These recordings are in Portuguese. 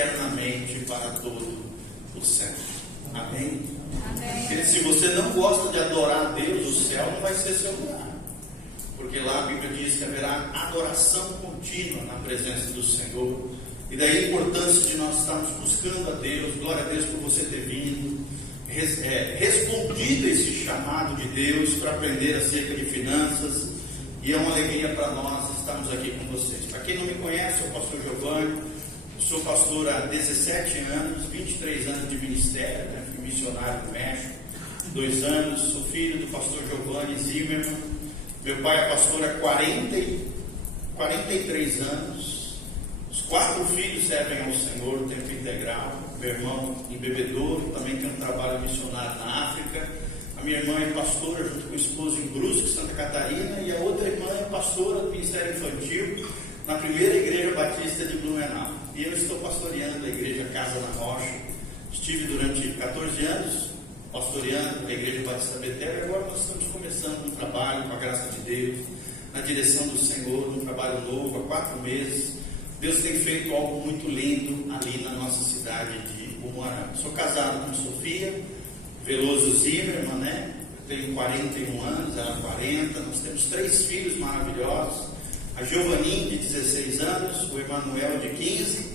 eternamente para todo o céu. Amém? Amém. Porque se você não gosta de adorar a Deus, o céu não vai ser seu lugar. Porque lá a Bíblia diz que haverá adoração contínua na presença do Senhor. E daí a importância de nós estarmos buscando a Deus. Glória a Deus por você ter vindo, respondido esse chamado de Deus para aprender acerca de finanças. E é uma alegria para nós estarmos aqui com vocês. Para quem não me conhece, eu sou o pastor Giovanni. Sou pastor há 17 anos, 23 anos de ministério, né? Fui missionário no México, 2 anos. Sou filho do pastor Giovanni Zimmermann. Meu pai é pastor há 43 anos. Os 4 filhos servem ao Senhor, tempo integral. Meu irmão em Bebedouro, também tem um trabalho missionário na África. A minha irmã é pastora junto com o esposo em Brusque, Santa Catarina. E a outra irmã é pastora do Ministério Infantil na primeira igreja batista de Blumenau. E eu estou pastoreando a igreja Casa na Rocha. Estive durante 14 anos pastoreando a igreja Batista Betel. E agora nós estamos começando um trabalho, com a graça de Deus, na direção do Senhor, um trabalho novo, há 4 meses. Deus tem feito algo muito lindo ali na nossa cidade de Umuarama. Sou casado com Sofia Veloso Zimmermann, né? Eu tenho 41 anos, ela 40. Nós temos 3 filhos maravilhosos. A Giovaninha, de 16 anos, o Emanuel, de 15,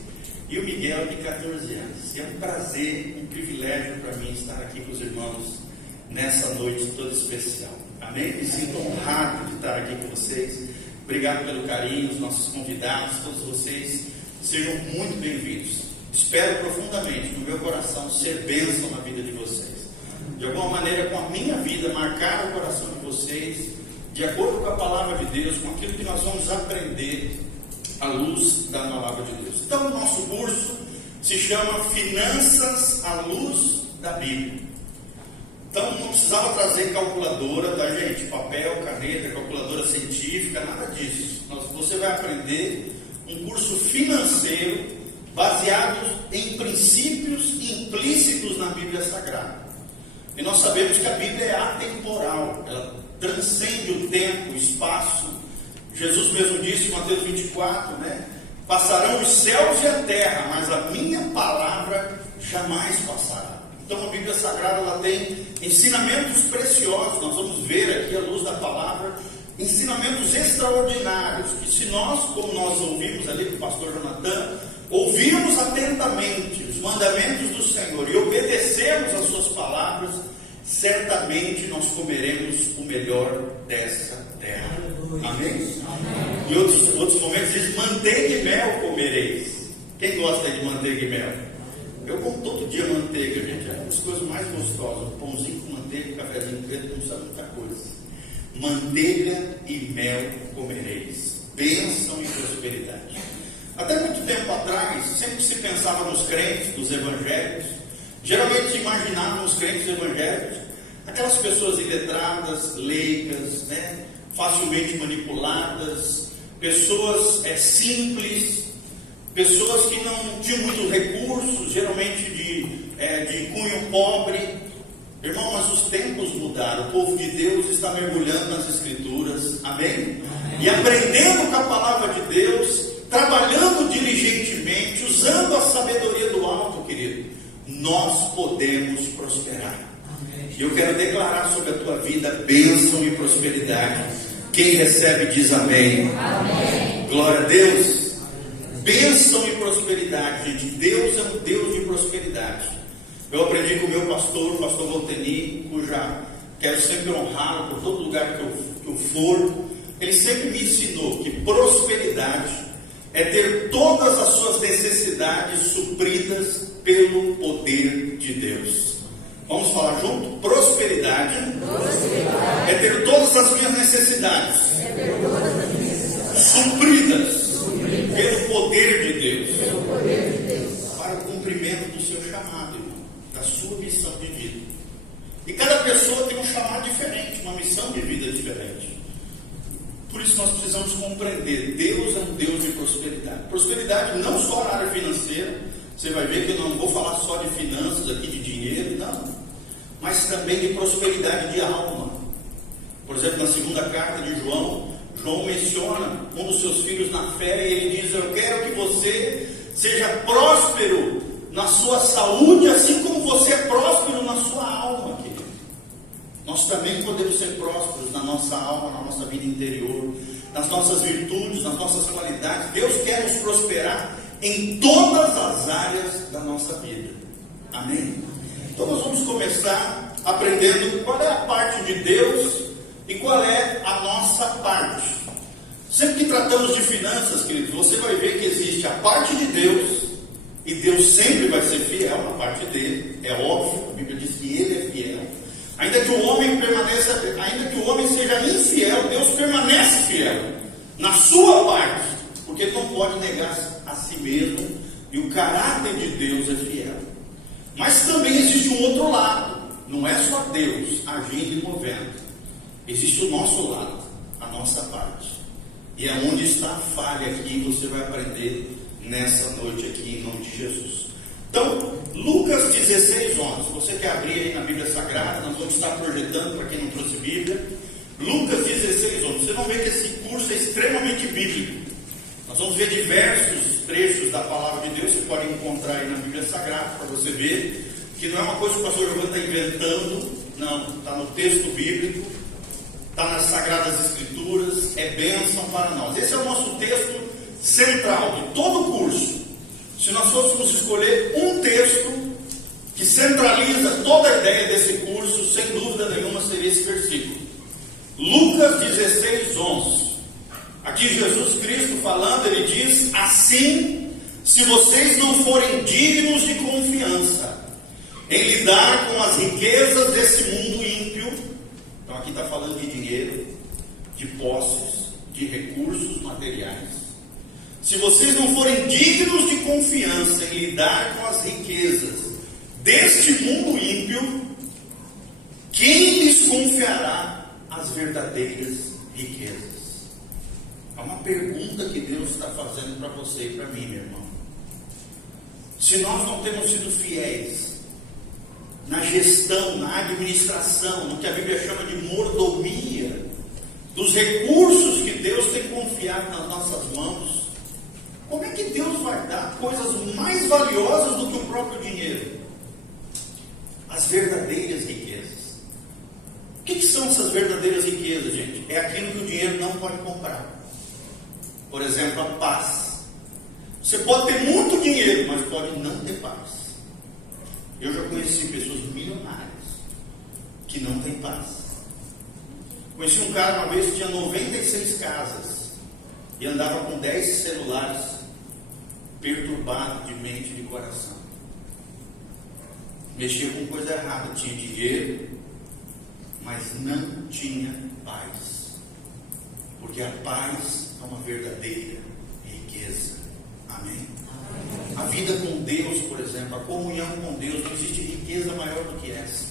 e o Miguel, de 14 anos. E é um prazer, um privilégio para mim estar aqui com os irmãos nessa noite toda especial. Amém? Me sinto honrado de estar aqui com vocês. Obrigado pelo carinho, os nossos convidados, todos vocês sejam muito bem-vindos. Espero profundamente no meu coração ser bênção na vida de vocês. De alguma maneira, com a minha vida, marcar o coração de vocês, de acordo com a palavra de Deus, com aquilo que nós vamos aprender à luz da palavra de Deus. Então, o nosso curso se chama Finanças à Luz da Bíblia. Então, não precisava trazer calculadora, tá, gente? Papel, caneta, calculadora científica, nada disso. Você vai aprender um curso financeiro baseado em princípios implícitos na Bíblia Sagrada. E nós sabemos que a Bíblia é atemporal, ela transcende o tempo, o espaço. Jesus mesmo disse em Mateus 24, né? Passarão os céus e a terra, mas a minha palavra jamais passará. Então a Bíblia Sagrada ela tem ensinamentos preciosos. Nós vamos ver aqui à luz da palavra ensinamentos extraordinários que, se nós, como nós ouvimos ali do pastor Jonathan, ouvirmos atentamente os mandamentos do Senhor e obedecermos às suas palavras, certamente nós comeremos o melhor dessa terra. Amém? Em outros momentos diz: manteiga e mel comereis. Quem gosta de manteiga e mel? Eu como todo dia manteiga, gente. É uma das coisas mais gostosas. Um pãozinho com manteiga, cafezinho preto, não sabe muita coisa. Manteiga e mel comereis. Bênção e prosperidade. Até muito tempo atrás, sempre se pensava nos crentes, dos evangélicos. Geralmente se imaginavam os crentes evangélicos aquelas pessoas iletradas, leigas, né? Facilmente manipuladas, pessoas simples, pessoas que não tinham muitos recursos, geralmente de cunho pobre. Irmão, mas os tempos mudaram. O povo de Deus está mergulhando nas Escrituras, amém? Amém. E aprendendo com a palavra de Deus, trabalhando diligentemente, usando a sabedoria do alto, querido, nós podemos prosperar. E eu quero declarar sobre a tua vida bênção e prosperidade. Quem recebe diz amém. Amém. Glória a Deus. Bênção e prosperidade, gente. Deus é um Deus de prosperidade. Eu aprendi com o meu pastor, o pastor Volteni, cuja quero sempre honrá-lo por todo lugar que eu for. Ele sempre me ensinou que prosperidade é ter todas as suas necessidades supridas pelo poder de Deus. Vamos falar junto? Prosperidade é ter todas as minhas necessidades supridas pelo poder de Deus para o cumprimento do seu chamado, irmão, da sua missão de vida. E cada pessoa tem um chamado diferente, uma missão de vida diferente. Por isso nós precisamos compreender: Deus é um Deus de prosperidade. Prosperidade não só na área financeira. Você vai ver que eu não vou falar só de finanças aqui, de dinheiro, não, mas também de prosperidade de alma. Por exemplo, na segunda carta de João menciona um dos seus filhos na fé, e ele diz: eu quero que você seja próspero na sua saúde, assim como você é próspero na sua alma, querido. Nós também podemos ser prósperos na nossa alma, na nossa vida interior, nas nossas virtudes, nas nossas qualidades. Deus quer nos prosperar em todas as áreas da nossa vida. Amém? Então nós vamos começar aprendendo qual é a parte de Deus e qual é a nossa parte. Sempre que tratamos de finanças, queridos, você vai ver que existe a parte de Deus, e Deus sempre vai ser fiel na parte dele, é óbvio, a Bíblia diz que ele é fiel. Ainda que o homem seja infiel, Deus permanece fiel na sua parte, porque ele não pode negar a si mesmo, e o caráter de Deus é fiel. Mas também existe um outro lado, não é só Deus agindo e movendo, existe o nosso lado, a nossa parte, e é onde está a falha aqui, você vai aprender nessa noite aqui, em nome de Jesus. Então, Lucas 16, 11. Se você quer abrir aí na Bíblia Sagrada, nós vamos estar projetando para quem não trouxe Bíblia. Lucas 16, 11. Você vai ver que esse curso é extremamente bíblico. Nós vamos ver diversos trechos da palavra de Deus. Você pode encontrar aí na Bíblia Sagrada, para você ver que não é uma coisa que o pastor Giovanni está inventando. Não, está no texto bíblico, está nas Sagradas Escrituras, é bênção para nós. Esse é o nosso texto central de todo o curso. Se nós fôssemos escolher um texto que centraliza toda a ideia desse curso, sem dúvida nenhuma seria esse versículo. Lucas 16, 11. Aqui Jesus Cristo falando, ele diz assim: se vocês não forem dignos de confiança em lidar com as riquezas desse mundo ímpio, então aqui está falando de dinheiro, de posses, de recursos materiais. Se vocês não forem dignos de confiança em lidar com as riquezas deste mundo ímpio, quem lhes confiará as verdadeiras riquezas? É uma pergunta que Deus está fazendo para você e para mim, meu irmão. Se nós não temos sido fiéis na gestão, na administração, no que a Bíblia chama de mordomia, dos recursos que Deus tem confiado nas nossas mãos, como é que Deus vai dar coisas mais valiosas do que o próprio dinheiro? As verdadeiras riquezas. O que são essas verdadeiras riquezas, gente? É aquilo que o dinheiro não pode comprar. Por exemplo, a paz. Você pode ter muito dinheiro, mas pode não ter paz. Eu já conheci pessoas milionárias que não têm paz. Conheci um cara uma vez que tinha 96 casas e andava com 10 celulares, perturbado de mente e de coração. Mexia com coisa errada, tinha dinheiro, mas não tinha paz. Porque a paz é uma verdadeira riqueza. Amém? A vida com Deus, por exemplo, a comunhão com Deus, não existe riqueza maior do que essa.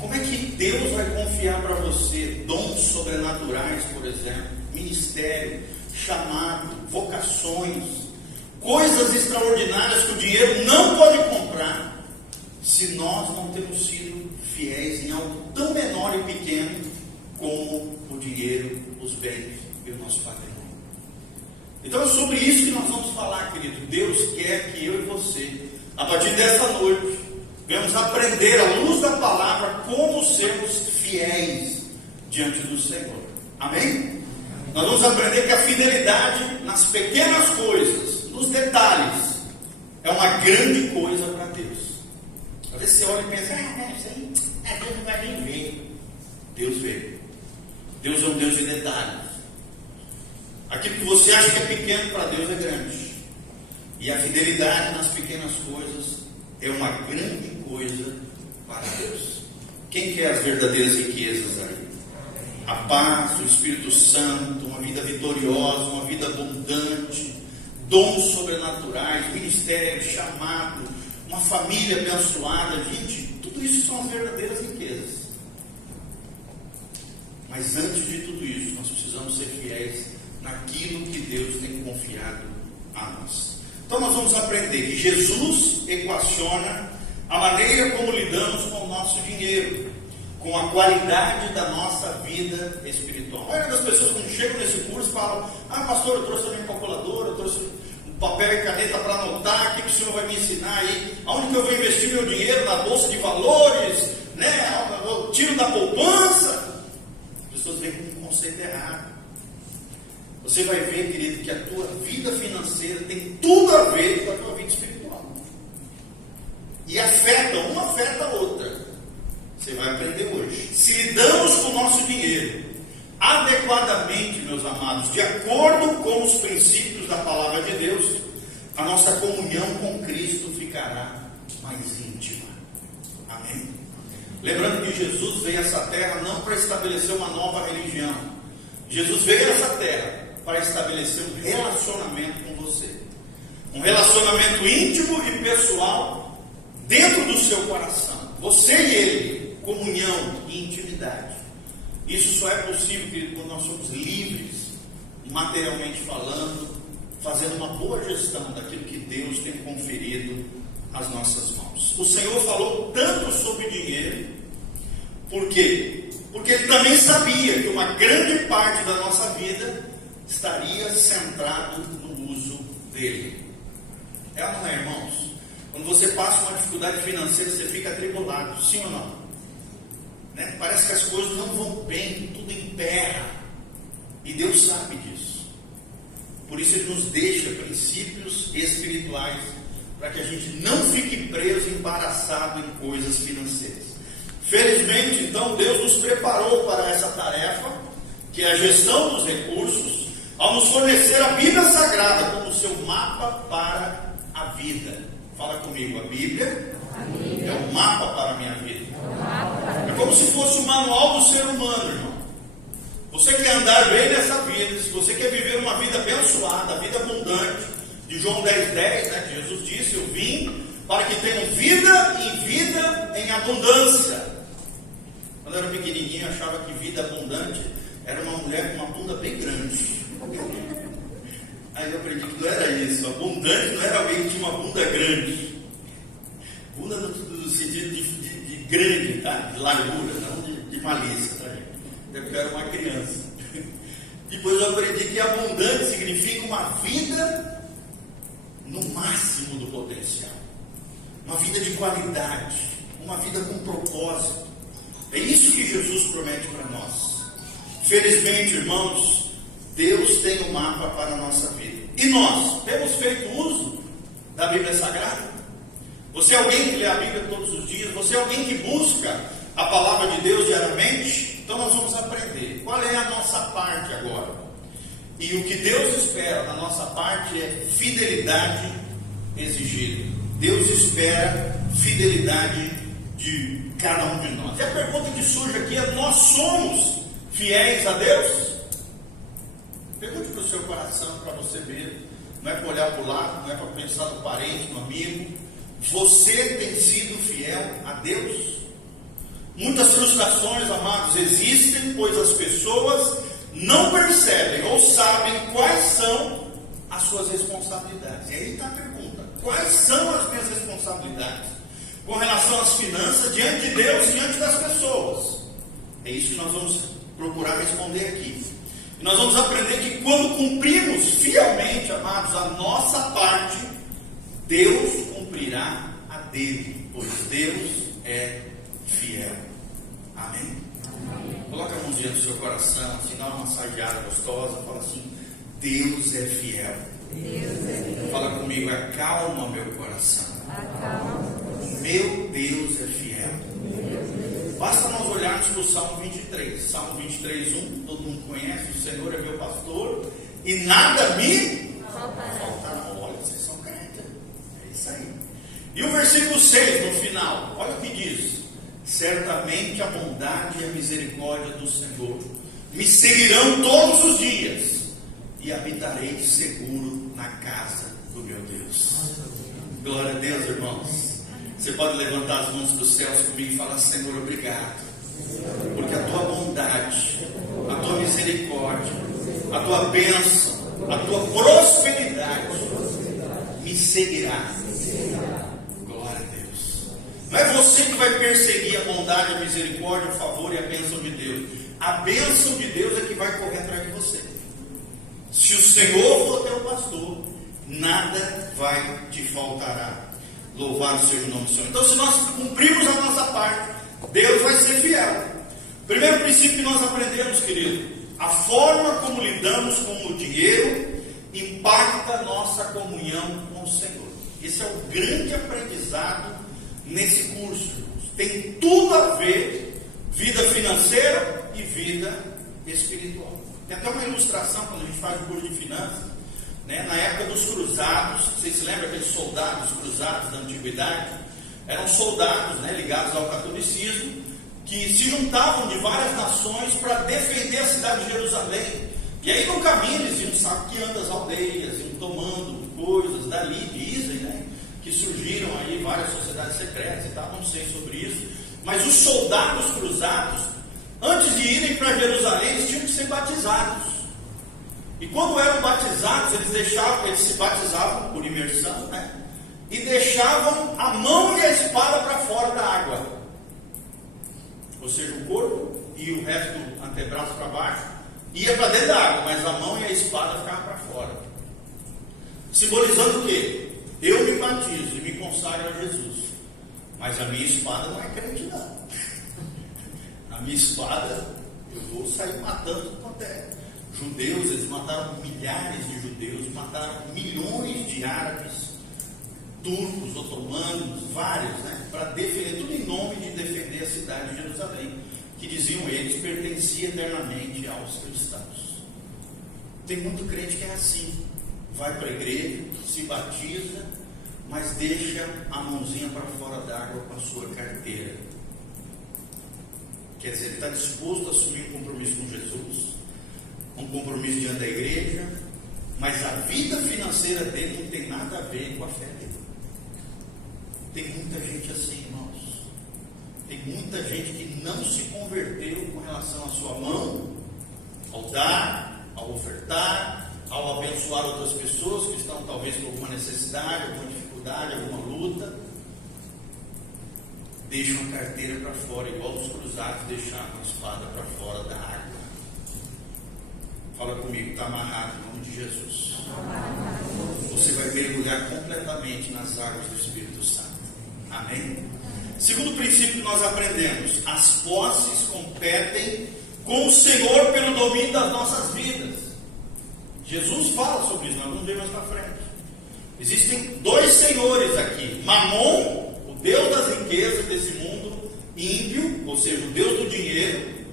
Como é que Deus vai confiar para você dons sobrenaturais, por exemplo, ministério, chamado, vocações, coisas extraordinárias que o dinheiro não pode comprar, se nós não temos sido fiéis em algo tão menor e pequeno como o dinheiro, os bens e o nosso patrimônio? Então é sobre isso que nós vamos falar, querido. Deus quer que eu e você, a partir dessa noite, venhamos aprender à luz da palavra como sermos fiéis diante do Senhor. Amém? Nós vamos aprender que a fidelidade nas pequenas coisas, nos detalhes, é uma grande coisa para Deus. Às vezes você olha e pensa, isso aí, Deus não vai nem ver. Deus vê. Deus é um Deus de detalhes. Aquilo que você acha que é pequeno para Deus é grande. E a fidelidade nas pequenas coisas é uma grande coisa para Deus. Quem quer as verdadeiras riquezas aí? A paz, o Espírito Santo, uma vida vitoriosa, uma vida abundante, dons sobrenaturais, ministério, chamado, uma família abençoada. Gente, tudo isso são as verdadeiras riquezas. Mas antes de tudo isso, nós precisamos ser fiéis naquilo que Deus tem confiado a nós. Então nós vamos aprender que Jesus equaciona a maneira como lidamos com o nosso dinheiro, com a qualidade da nossa vida espiritual. A maioria das pessoas quando chegam nesse curso falam, pastor, eu trouxe a minha calculadora, eu trouxe papel e caneta para anotar o que o Senhor vai me ensinar aí, aonde que eu vou investir meu dinheiro, na bolsa de valores, né? Eu tiro da poupança. As pessoas veem com um conceito errado. Você vai ver, querido, que a tua vida financeira tem tudo a ver com a tua vida espiritual. E uma afeta a outra. Você vai aprender hoje. Se lidamos com o nosso dinheiro adequadamente, meus amados, de acordo com os princípios da palavra de Deus, a nossa comunhão com Cristo ficará mais íntima. Amém? Lembrando que Jesus veio a essa terra não para estabelecer uma nova religião. Jesus veio a essa terra para estabelecer um relacionamento com você. Um relacionamento íntimo e pessoal dentro do seu coração. Você e Ele, comunhão e intimidade. Isso só é possível, querido, quando nós somos livres, materialmente falando, fazendo uma boa gestão daquilo que Deus tem conferido às nossas mãos. O Senhor falou tanto sobre dinheiro, por quê? Porque Ele também sabia que uma grande parte da nossa vida estaria centrado no uso dele. É ou não é, irmãos? Quando você passa uma dificuldade financeira, você fica atribulado, sim ou não? Né? Parece que as coisas não vão bem, tudo emperra. E Deus sabe disso. Por isso Ele nos deixa princípios espirituais, para que a gente não fique preso, embaraçado em coisas financeiras. Felizmente, então, Deus nos preparou para essa tarefa, que é a gestão dos recursos, ao nos fornecer a Bíblia Sagrada como seu mapa para a vida. Fala comigo, a Bíblia é um mapa para a minha vida. É como se fosse o manual do ser humano, irmão. Você quer andar bem nessa vida, se você quer viver uma vida abençoada, vida abundante, de João 10:10, né? Jesus disse: eu vim para que tenham vida e vida em abundância. Quando eu era pequenininho, eu achava que vida abundante era uma mulher com uma bunda bem grande. Aí eu aprendi que não era isso. Abundante não era alguém que tinha uma bunda grande. Bunda no sentido de grande, tá? De largura, não de malícia, tá, gente? Até porque eu era uma criança. Depois eu aprendi que abundante significa uma vida no máximo do potencial. Uma vida de qualidade. Uma vida com propósito. É isso que Jesus promete para nós. Felizmente, irmãos, Deus tem um mapa para a nossa vida. E nós temos feito uso da Bíblia Sagrada? Você é alguém que lê a Bíblia todos os dias? Você é alguém que busca a palavra de Deus diariamente? Então nós vamos aprender qual é a nossa parte agora. E o que Deus espera da nossa parte é fidelidade exigida. Deus espera fidelidade de cada um de nós. E a pergunta que surge aqui é: nós somos fiéis a Deus? Pergunte para o seu coração, para você ver. Não é para olhar para o lado, não é para pensar no parente, no amigo. Você tem sido fiel a Deus? Muitas frustrações, amados, existem, pois as pessoas não percebem ou sabem quais são as suas responsabilidades. E aí está a pergunta: quais são as minhas responsabilidades com relação às finanças diante de Deus e diante das pessoas? É isso que nós vamos procurar responder aqui. E nós vamos aprender que quando cumprimos fielmente, amados, a nossa parte, Deus cumprirá a dele, pois Deus é fiel. Amém? Coloca a mãozinha no seu coração, assim, dá uma massageada gostosa, fala assim: Deus é fiel. Fala comigo: acalma meu coração. Meu Deus é fiel. Basta nós olharmos para o Salmo 23. Salmo 23:1, todo mundo conhece: o Senhor é meu pastor e nada me faltará. Olha, vocês são crentes. É isso aí. E o versículo 6 no final, olha o que diz: certamente a bondade e a misericórdia do Senhor me seguirão todos os dias, e habitarei seguro na casa do meu Deus. Glória a Deus, irmãos. Você pode levantar as mãos para os céus comigo e falar: Senhor, obrigado, porque a tua bondade, a tua misericórdia, a tua bênção, a tua prosperidade me seguirá. Glória a Deus. Não é você que vai perseguir a bondade, a misericórdia, o favor e a bênção de Deus. A bênção de Deus é que vai correr atrás de você. Se o Senhor for teu pastor, nada vai te faltará. Louvado seja o nome do Senhor. Então, se nós cumprirmos a nossa parte, Deus vai ser fiel. Primeiro princípio que nós aprendemos, querido: a forma como lidamos com o dinheiro impacta a nossa comunhão com o Senhor. Esse é o grande aprendizado nesse curso, irmãos. Tem tudo a ver vida financeira e vida espiritual. Tem até uma ilustração quando a gente faz o curso de finanças, né? Na época dos cruzados, vocês se lembram aqueles soldados cruzados da antiguidade? Eram soldados, né, ligados ao catolicismo, que se juntavam de várias nações para defender a cidade de Jerusalém. E aí no caminho eles iam saqueando as aldeias, iam tomando coisas dali, dizem, né, que surgiram aí várias sociedades secretas e tal, não sei sobre isso. Mas os soldados cruzados, antes de irem para Jerusalém, eles tinham que ser batizados. E quando eram batizados, eles se batizavam por imersão, né, e deixavam a mão e a espada para fora da água. Ou seja, o corpo e o resto do antebraço para baixo ia para dentro da água, mas a mão e a espada ficavam para fora. Simbolizando o quê? Eu me batizo e me consagro a Jesus, mas a minha espada não é crente, não. A minha espada, eu vou sair matando tudo quanto é judeus. Eles mataram milhares de judeus, mataram milhões de árabes, turcos, otomanos, vários, né, para defender, tudo em nome de defender a cidade de Jerusalém, que diziam eles pertencia eternamente aos cristãos. Tem muito crente que é assim, vai para a igreja, se batiza, mas deixa a mãozinha para fora d'água com a sua carteira. Quer dizer, ele está disposto a assumir um compromisso com Jesus, um compromisso diante da igreja, mas a vida financeira dele não tem nada a ver com a fé dele. Tem muita gente assim, irmãos. Tem muita gente que não se converteu com relação à sua mão, ao dar, ao ofertar, ao abençoar outras pessoas que estão talvez com alguma necessidade, alguma dificuldade, alguma luta. Deixam a carteira para fora, igual os cruzados deixaram a espada para fora da água. Fala comigo, está amarrado em nome de Jesus. Você vai mergulhar completamente nas águas do Espírito Santo. Amém? Segundo princípio que nós aprendemos: as posses competem com o Senhor pelo domínio das nossas vidas. Jesus fala sobre isso, nós vamos ver mais para frente. Existem dois senhores aqui: Mamon, o Deus das riquezas desse mundo ímpio, ou seja, o Deus do dinheiro,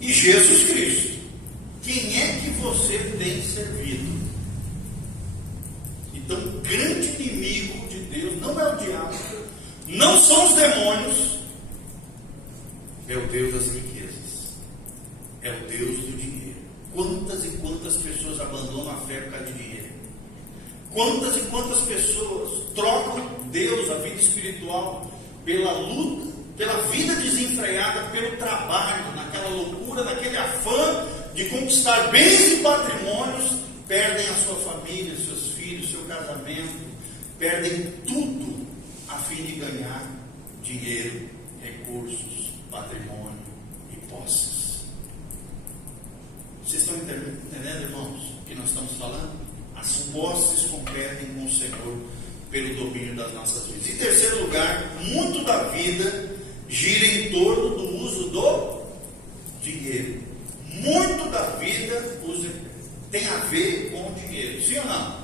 e Jesus Cristo. Quem é que você tem servido? Então, o grande inimigo de Deus não é o diabo, não são os demônios, é o Deus das riquezas, é o Deus do dinheiro. Quantas e quantas pessoas abandonam a fé por causa de dinheiro? Quantas e quantas pessoas trocam Deus, a vida espiritual, pela luta, pela vida desenfreada, pelo trabalho, naquela loucura, naquele afã de conquistar bens e patrimônios, perdem a sua família, seus filhos, seu casamento, perdem tudo a fim de ganhar dinheiro, recursos, patrimônio e posses. Vocês estão entendendo, irmãos, o que nós estamos falando? As posses competem com o Senhor pelo domínio das nossas vidas. Em terceiro lugar, muito da vida gira em torno do uso do dinheiro. Muito da vida tem a ver com o dinheiro, sim ou não?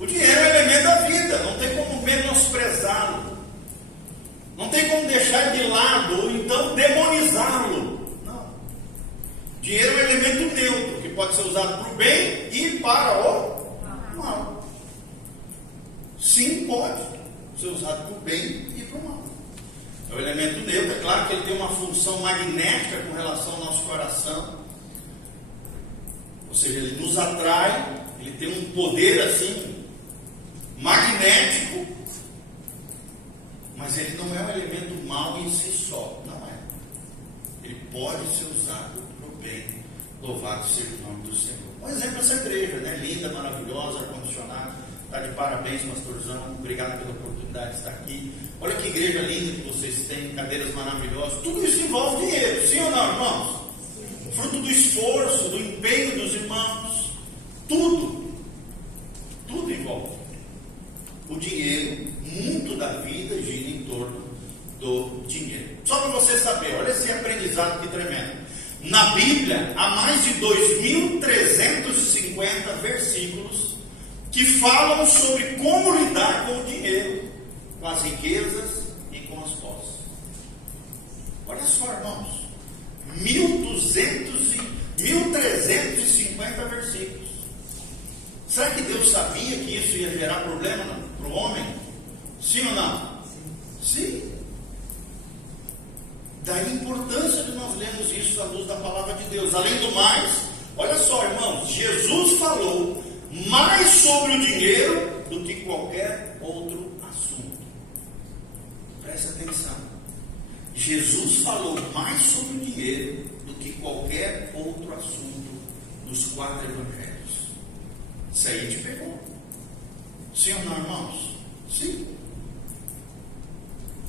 O dinheiro é elemento da vida, não tem como menosprezá-lo, não tem como deixar de lado ou então demonizá-lo. Não. Dinheiro é um elemento neutro, que pode ser usado para o bem e para o mal. Sim, pode ser usado para o bem e para o mal. É um elemento neutro, é claro que ele tem uma função magnética com relação ao nosso coração. Ou seja, ele nos atrai, ele tem um poder assim, magnético, mas ele não é um elemento mau em si só, não é. Ele pode ser usado para o bem, louvado seja o nome do Senhor. Um exemplo é essa igreja, né? Linda, maravilhosa, ar-condicionado, está de parabéns, pastorzão, obrigado pela oportunidade de estar aqui. Olha que igreja linda que vocês têm, cadeiras maravilhosas, tudo isso envolve dinheiro, sim ou não, irmãos? Fruto do esforço, do empenho dos irmãos, tudo envolve o dinheiro, muito da vida gira em torno do dinheiro. Só para você saber, olha esse aprendizado que tremendo. Na Bíblia, há mais de 2.350 versículos que falam sobre como lidar com o dinheiro, com as riquezas e com as posses. Olha só, irmãos, 1.350 versículos. Será que Deus sabia que isso ia gerar problema para o homem? Sim ou não? Sim. Daí a importância de nós lermos isso à luz da palavra de Deus. Além do mais, olha só, irmãos, Jesus falou mais sobre o dinheiro do que qualquer outro assunto. Preste atenção. Jesus falou mais sobre o dinheiro do que qualquer outro assunto dos 4 evangelhos. Isso aí te pegou. Sim ou não, irmãos? Sim.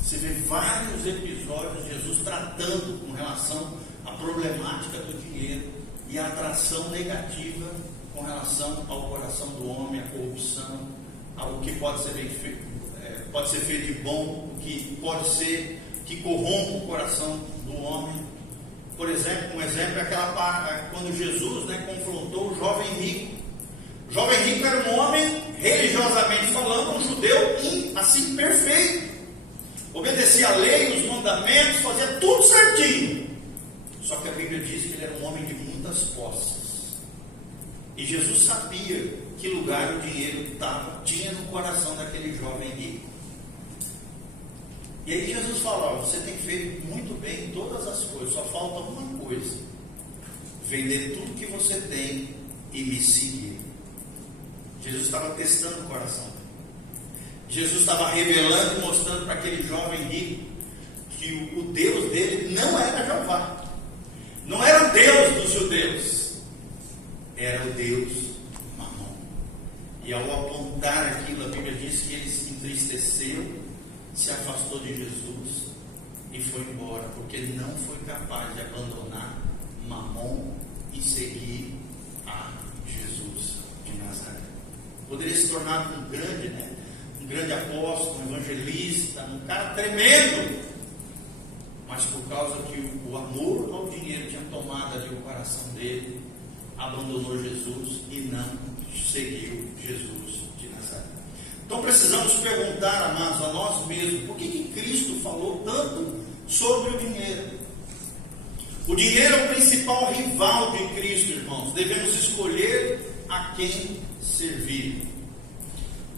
Você vê vários episódios de Jesus tratando com relação à problemática do dinheiro e a atração negativa com relação ao coração do homem, a corrupção, ao que pode ser feito de bom, o que pode ser que corrompe o coração do homem. Por exemplo, um exemplo é quando Jesus confrontou o jovem rico. O jovem rico era um homem, religiosamente falando, um judeu assim perfeito. Obedecia a lei, os mandamentos, fazia tudo certinho. Só que a Bíblia diz que ele era um homem de muitas posses. E Jesus sabia que lugar o dinheiro tinha no coração daquele jovem rico. E aí Jesus falou: você tem feito muito bem em todas as coisas, só falta uma coisa: vender tudo que você tem e me seguir. Jesus estava testando o coração. Jesus estava revelando e mostrando para aquele jovem rico que o Deus dele não era Jeová, não era o Deus dos judeus, era o Deus Mamon. E ao apontar aquilo, a Bíblia diz que ele se entristeceu, se afastou de Jesus e foi embora, porque ele não foi capaz de abandonar Mamon e seguir a Jesus de Nazaré. Poderia se tornar um grande apóstolo, um evangelista, um cara tremendo, mas por causa que o amor ao dinheiro tinha tomado ali o coração dele, abandonou Jesus e não seguiu Jesus de Nazaré. Então precisamos perguntar, amados, a nós mesmos: por que Cristo falou tanto sobre o dinheiro? O dinheiro é o principal rival de Cristo, irmãos. Devemos escolher a quem servir.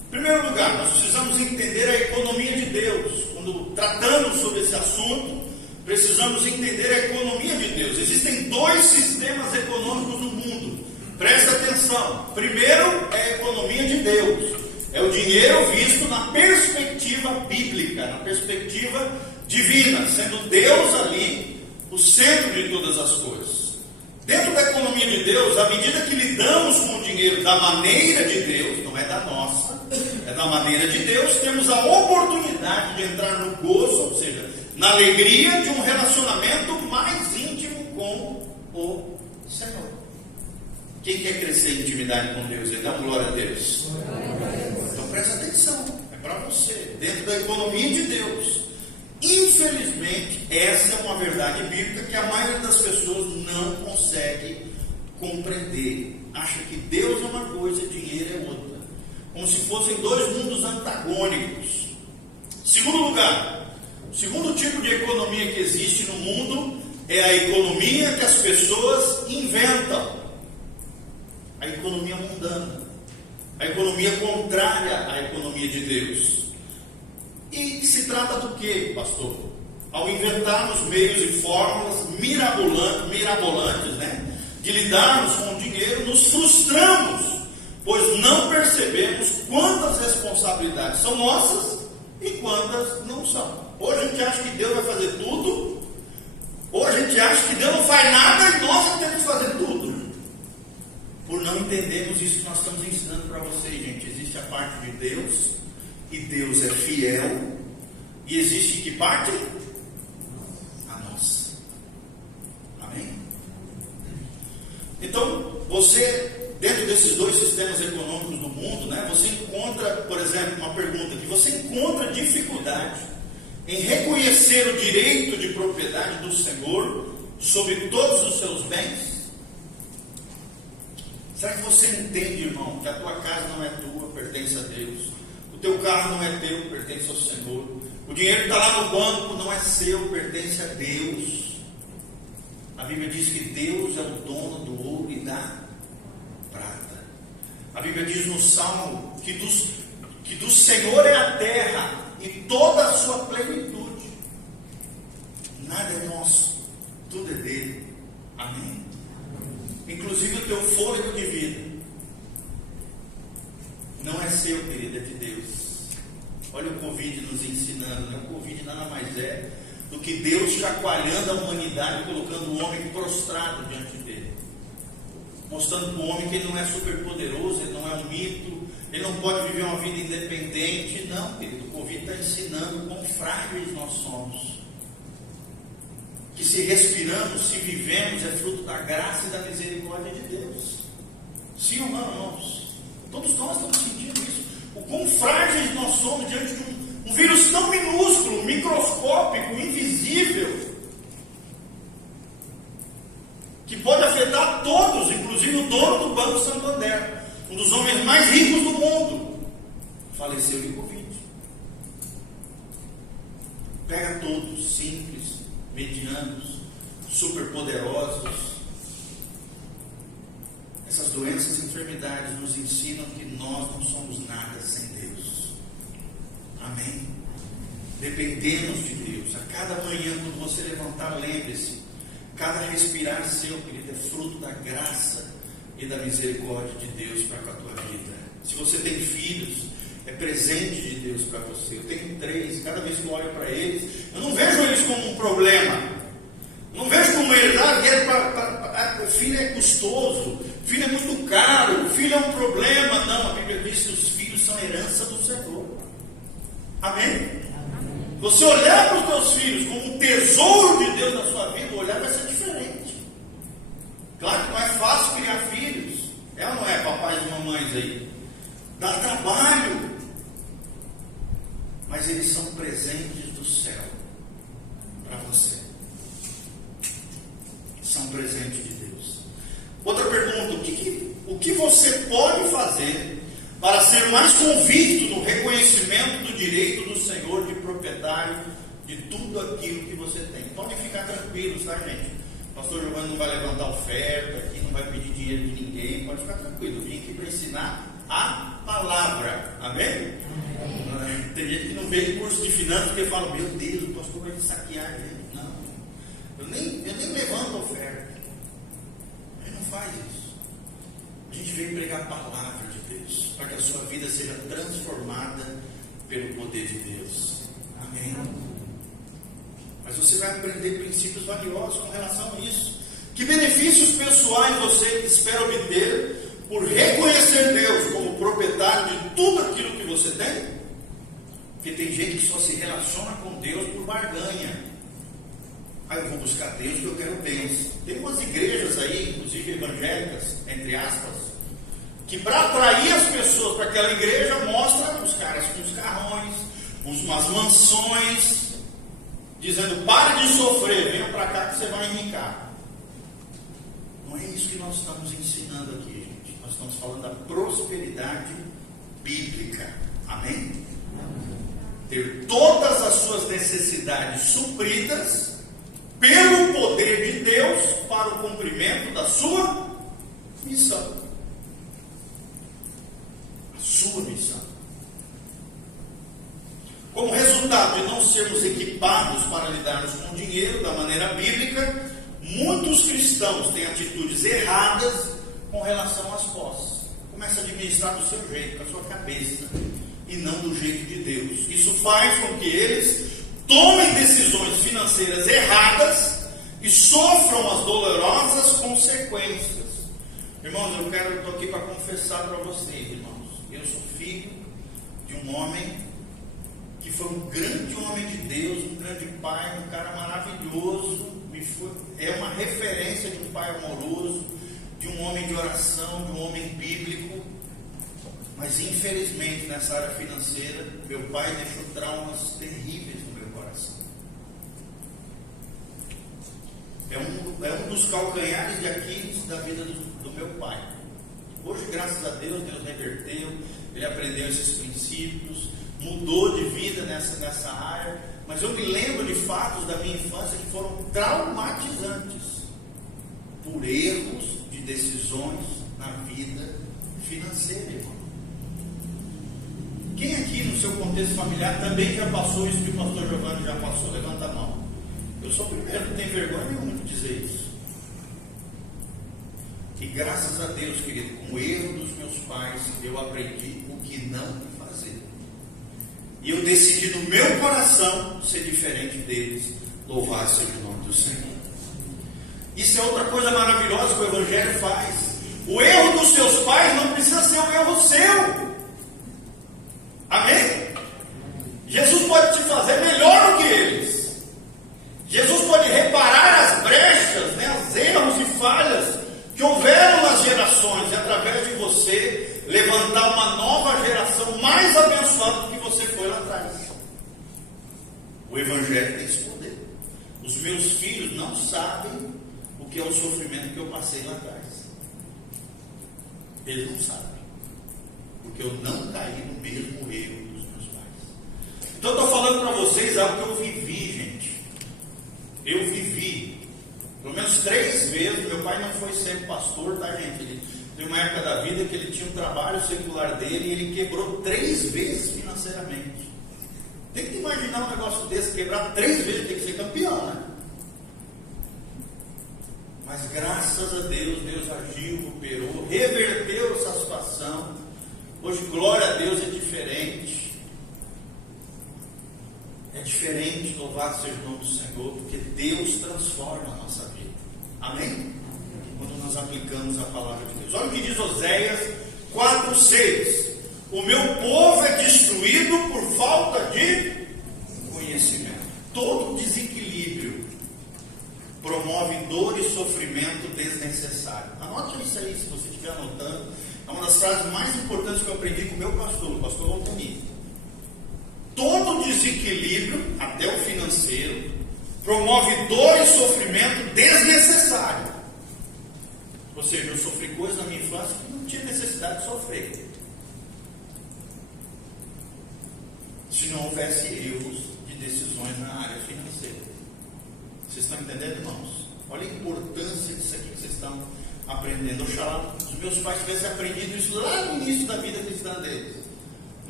Em primeiro lugar, nós precisamos entender a economia de Deus. Quando tratamos sobre esse assunto, precisamos entender a economia de Deus. Existem 2 sistemas econômicos no mundo. Presta atenção. Primeiro é a economia de Deus. É o dinheiro visto na perspectiva bíblica, na perspectiva divina, sendo Deus ali o centro de todas as coisas. Dentro da economia de Deus, à medida que lidamos com o dinheiro da maneira de Deus, não é da nossa, é da maneira de Deus, temos a oportunidade de entrar no gozo, ou seja, na alegria de um relacionamento mais íntimo com o Senhor. Quem quer crescer em intimidade com Deus? Dá glória a Deus. Então presta atenção, é para você, dentro da economia de Deus. Infelizmente, essa é uma verdade bíblica que a maioria das pessoas não consegue compreender. Acha que Deus é uma coisa e dinheiro é outra, como se fossem 2 mundos antagônicos. Segundo lugar, o segundo tipo de economia que existe no mundo é a economia que as pessoas inventam, a economia mundana, a economia contrária à economia de Deus. E se trata do que, pastor? Ao inventarmos meios e fórmulas mirabolantes, de lidarmos com o dinheiro, nos frustramos, pois não percebemos quantas responsabilidades são nossas e quantas não são. Ou a gente acha que Deus vai fazer tudo, ou a gente acha que Deus não faz nada e nós temos que fazer tudo. Por não entendermos isso que nós estamos ensinando para vocês, gente. Existe a parte de Deus, e Deus é fiel, e existe que parte? A nossa. Amém? Então, você dentro desses dois sistemas econômicos do mundo, né, você encontra, por exemplo, uma pergunta aqui, você encontra dificuldade em reconhecer o direito de propriedade do Senhor sobre todos os seus bens? Será que você entende, irmão, que a tua casa não é tua, pertence a Deus? O teu carro não é teu, pertence ao Senhor. O dinheiro que está lá no banco não é seu, pertence a Deus. A Bíblia diz que Deus é o dono do ouro e da prata. A Bíblia diz no Salmo que do Senhor é a terra e toda a sua plenitude. Nada é nosso, tudo é dele. Amém? Inclusive o teu fôlego de vida não é seu, querido, é de Deus. Olha o Covid nos ensinando, né? O Covid nada mais é do que Deus chacoalhando a humanidade, colocando o homem prostrado diante dele, mostrando para o homem que ele não é super poderoso, ele não é um mito, ele não pode viver uma vida independente. Não, querido, o Covid está ensinando quão frágeis nós somos, que se respiramos, se vivemos, é fruto da graça e da misericórdia de Deus. Sim ou não, irmãos? Todos nós estamos sentindo isso. O quão frágeis nós somos diante de um vírus tão minúsculo, microscópico, invisível, que pode afetar todos, inclusive o dono do Banco Santander, um dos homens mais ricos do mundo, faleceu de Covid. Pega todos, simples, medianos, superpoderosos. Essas doenças e enfermidades nos ensinam que nós não somos nada sem Deus. Amém? Dependemos de Deus. A cada manhã, quando você levantar, lembre-se, cada respirar seu, querido, é fruto da graça e da misericórdia de Deus para com a tua vida. Se você tem filhos, é presente de Deus para você. Eu tenho 3, cada vez que eu olho para eles, eu não vejo eles como um problema. Não vejo como eles, o filho é custoso, o filho é muito caro, o filho é um problema. Não, a Bíblia diz que os filhos são herança do Senhor. Amém? Você olhar para os teus filhos como um tesouro de Deus na sua vida, o olhar vai ser diferente. Claro que não é fácil criar filhos. É ou não é, papais e mamães aí? Dá trabalho. Mas eles são presentes do céu para você. São presentes de Deus. Outra pergunta: o que você pode fazer para ser mais convicto no reconhecimento do direito do Senhor de proprietário de tudo aquilo que você tem? Podem ficar tranquilos, tá, gente? O pastor Giovanni não vai levantar oferta aqui, não vai pedir dinheiro de ninguém. Pode ficar tranquilo. Eu vim aqui para ensinar a palavra. Amém? Tem gente que não vê curso de finanças porque fala: meu Deus, o pastor vai me saquear, gente. Não, eu nem levanto a oferta. Ele não faz isso. A gente veio pregar a palavra de Deus, para que a sua vida seja transformada pelo poder de Deus. Amém? Mas você vai aprender princípios valiosos com relação a isso. Que benefícios pessoais você espera obter por reconhecer Deus como proprietário de tudo aquilo que você tem? Porque tem gente que só se relaciona com Deus por barganha. Eu vou buscar Deus porque eu quero bênção. Tem umas igrejas aí, inclusive evangélicas, entre aspas, que para atrair as pessoas para aquela igreja, mostra os caras com os carrões, umas mansões, dizendo: pare de sofrer, venha para cá que você vai enricar. Não é isso que nós estamos ensinando aqui, gente. Nós estamos falando da prosperidade bíblica. Amém? Ter todas as suas necessidades supridas pelo poder de Deus para o cumprimento da sua missão. A sua missão. Como resultado de não sermos equipados para lidarmos com o dinheiro da maneira bíblica, muitos cristãos têm atitudes erradas com relação às posses. Começa a administrar do seu jeito, com a sua cabeça, e não do jeito de Deus. Isso faz com que eles tomem decisões financeiras erradas e sofram as dolorosas consequências. Irmãos, eu estou aqui para confessar para vocês, irmãos. Eu sou filho de um homem que foi um grande homem de Deus, um grande pai, um cara maravilhoso. É uma referência de um pai amoroso, de um homem de oração, de um homem bíblico, mas infelizmente nessa área financeira, meu pai deixou traumas terríveis no meu coração. É um dos calcanhares de Aquiles da vida do meu pai. Hoje, graças a Deus, Deus reverteu, ele aprendeu esses princípios, mudou de vida nessa área, mas eu me lembro de fatos da minha infância que foram traumatizantes por erros de decisões na vida financeira, irmão. Quem aqui no seu contexto familiar também já passou isso que o pastor Giovanni já passou? Levanta a mão. Eu sou o primeiro, não tenho vergonha nenhuma de dizer isso. E graças a Deus, querido, com o erro dos meus pais, eu aprendi o que não fazer. E eu decidi no meu coração ser diferente deles. Louvado seja o nome do Senhor. Isso é outra coisa maravilhosa que o Evangelho faz. O erro dos seus pais não precisa ser um erro seu. Amém? Jesus pode te fazer melhor do que eles. Jesus pode reparar as brechas, os erros e falhas que houveram nas gerações, e através de você levantar uma nova geração mais abençoada do que você foi lá atrás. O Evangelho tem esse poder. Os meus filhos não sabem o que é o sofrimento que eu passei lá atrás. Eles não sabem, porque eu não caí no mesmo erro dos meus pais. Então eu estou falando para vocês algo que eu vivi, gente. Eu vivi pelo menos 3 vezes. Meu pai não foi sempre pastor, tá, gente? Ele tem uma época da vida que ele tinha um trabalho secular dele e ele quebrou 3 vezes financeiramente. Tem que imaginar um negócio desse, quebrar 3 vezes, tem que ser campeão, né? Mas graças a Deus, Deus agiu, operou, reverteu essa situação. Hoje, glória a Deus, é diferente. É diferente, louvado seja o nome do Senhor, porque Deus transforma a nossa vida. Amém? Quando nós aplicamos a palavra de Deus. Olha o que diz Oséias 4:6. O meu povo é destruído por falta de conhecimento. Todo desequilíbrio promove dor e sofrimento desnecessário. Anote isso aí, se você estiver anotando. É uma das frases mais importantes que eu aprendi com o meu pastor, o pastor Valtoni. Todo desequilíbrio, até o financeiro, promove dor e sofrimento desnecessário. Ou seja, eu sofri coisas na minha infância que não tinha necessidade de sofrer. Se não houvesse erros de decisões na área financeira. Vocês estão entendendo, irmãos? Olha a importância disso aqui que vocês estão aprendendo. Oxalá os meus pais tivessem aprendido isso lá no início da vida cristã deles.